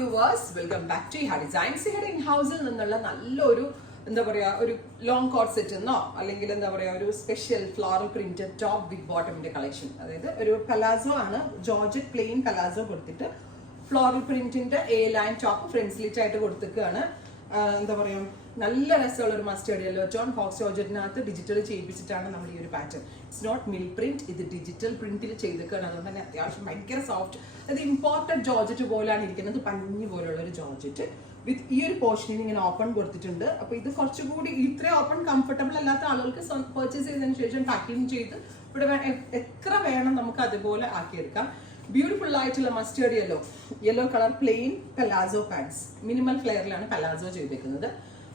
Viewers, welcome back to ഹാ designs. ഇവിടെ in ഹൗസിൽ നിന്നുള്ള നല്ലൊരു എന്താ പറയാ ഒരു ലോങ് കോട്ട് സെറ്റ് എന്നോ അല്ലെങ്കിൽ എന്താ പറയാ ഒരു special floral printed top with ബോട്ടമിന്റെ കളക്ഷൻ. അതായത് ഒരു പലാസോ ആണ്, ജോർജറ്റ് പ്ലെയിൻ പലാസോ കൊടുത്തിട്ട് ഫ്ലോറൽ പ്രിന്റിന്റെ A line top front slit ആയിട്ട് കൊടുത്തിട്ടാണ്. എന്താ പറയാ നല്ല രസമുള്ള ഒരു മസ്റ്റേർഡ് യെല്ലോ ടോൺ ഫോക്സ് ജോർജറ്റിനകത്ത് ഡിജിറ്റൽ ചെയ്യിപ്പിച്ചിട്ടാണ് നമ്മൾ ഈ ഒരു പാറ്റേൺ. ഇറ്റ്സ് നോട്ട് മിൽ പ്രിന്റ്, ഇത് ഡിജിറ്റൽ പ്രിന്റിൽ ചെയ്തിട്ടാണ്. അതുകൊണ്ട് തന്നെ അത്യാവശ്യം ഭയങ്കര സോഫ്റ്റ്, അത് ഇമ്പോർട്ടഡ് ജോർജറ്റ് പോലെയാണ് ഇരിക്കുന്നത്. പഞ്ഞി പോലുള്ള ഒരു ജോർജറ്റ് വിത്ത് ഈ ഒരു പോർഷനിൽ ഇങ്ങനെ ഓപ്പൺ കൊടുത്തിട്ടുണ്ട്. അപ്പൊ ഇത് കുറച്ചുകൂടി ഇത്രയും ഓപ്പൺ കംഫർട്ടബിൾ അല്ലാത്ത ആളുകൾക്ക് പർച്ചേസ് ചെയ്തതിനു ശേഷം പാക്കിംഗ് ചെയ്ത് ഇവിടെ എത്ര വേണം നമുക്ക് അതുപോലെ ആക്കിയെടുക്കാം. ബ്യൂട്ടിഫുൾ ആയിട്ടുള്ള mustard yellow colour plain palazzo pants, minimal ഫ്ലെയറിലാണ് പലാസോ ചെയ്തേക്കുന്നത്.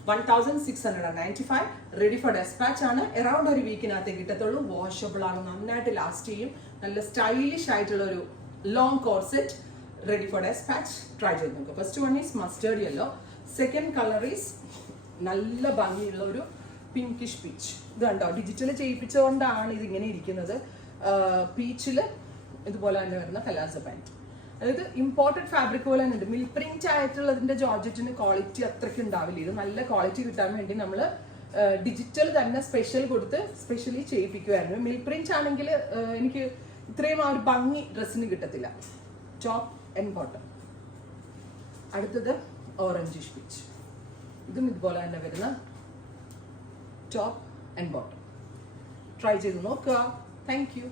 1695, റെഡി ഫോർ ഡെസ്പാച്ച് ആണ്. അറൌണ്ട് ഒരു വീക്കിനകത്തേ കിട്ടത്തുള്ളൂ. വാഷബിൾ ആണ്, നന്നായിട്ട് ലാസ്റ്റ് ചെയ്യും. നല്ല സ്റ്റൈലിഷ് ആയിട്ടുള്ള ഒരു long corset, ready for dispatch. Try ചെയ്ത് നോക്കുക. First one is mustard yellow, second colour is നല്ല ഭംഗിയുള്ള ഒരു പിങ്കിഷ് പീച്ച്. ഇത് കണ്ടോ, ഡിജിറ്റൽ ചെയ്യിപ്പിച്ചുകൊണ്ടാണ് ഇതിങ്ങനെ ഇരിക്കുന്നത്. പീച്ചില് ഇതുപോലെ തന്നെ വരുന്ന പലാസോ പാൻറ്, അതായത് ഇമ്പോർട്ടഡ് ഫാബ്രിക് പോലെ തന്നെ ഉണ്ട്. മിൽ പ്രിന്റ് ആയിട്ടുള്ളതിന്റെ ജോർജറ്റിന് ക്വാളിറ്റി അത്രയ്ക്ക് ഉണ്ടാവില്ല. ഇത് നല്ല ക്വാളിറ്റി കിട്ടാൻ വേണ്ടി നമ്മൾ ഡിജിറ്റൽ തന്നെ സ്പെഷ്യൽ കൊടുത്ത് സ്പെഷ്യലി ചെയ്യിപ്പിക്കുമായിരുന്നു. മിൽ പ്രിന്റ് ആണെങ്കിൽ എനിക്ക് ഇത്രയും ആ ഒരു ഭംഗി ഡ്രസ്സിന് കിട്ടത്തില്ല. Top and bottom. അടുത്തത് ഓറഞ്ചിഷ് പീച്ച്, ഇതും ഇതുപോലെ തന്നെ വരുന്ന ടോപ്പ് ആൻഡ് ബോട്ടം. ട്രൈ ചെയ്ത് നോക്കുക. Thank you.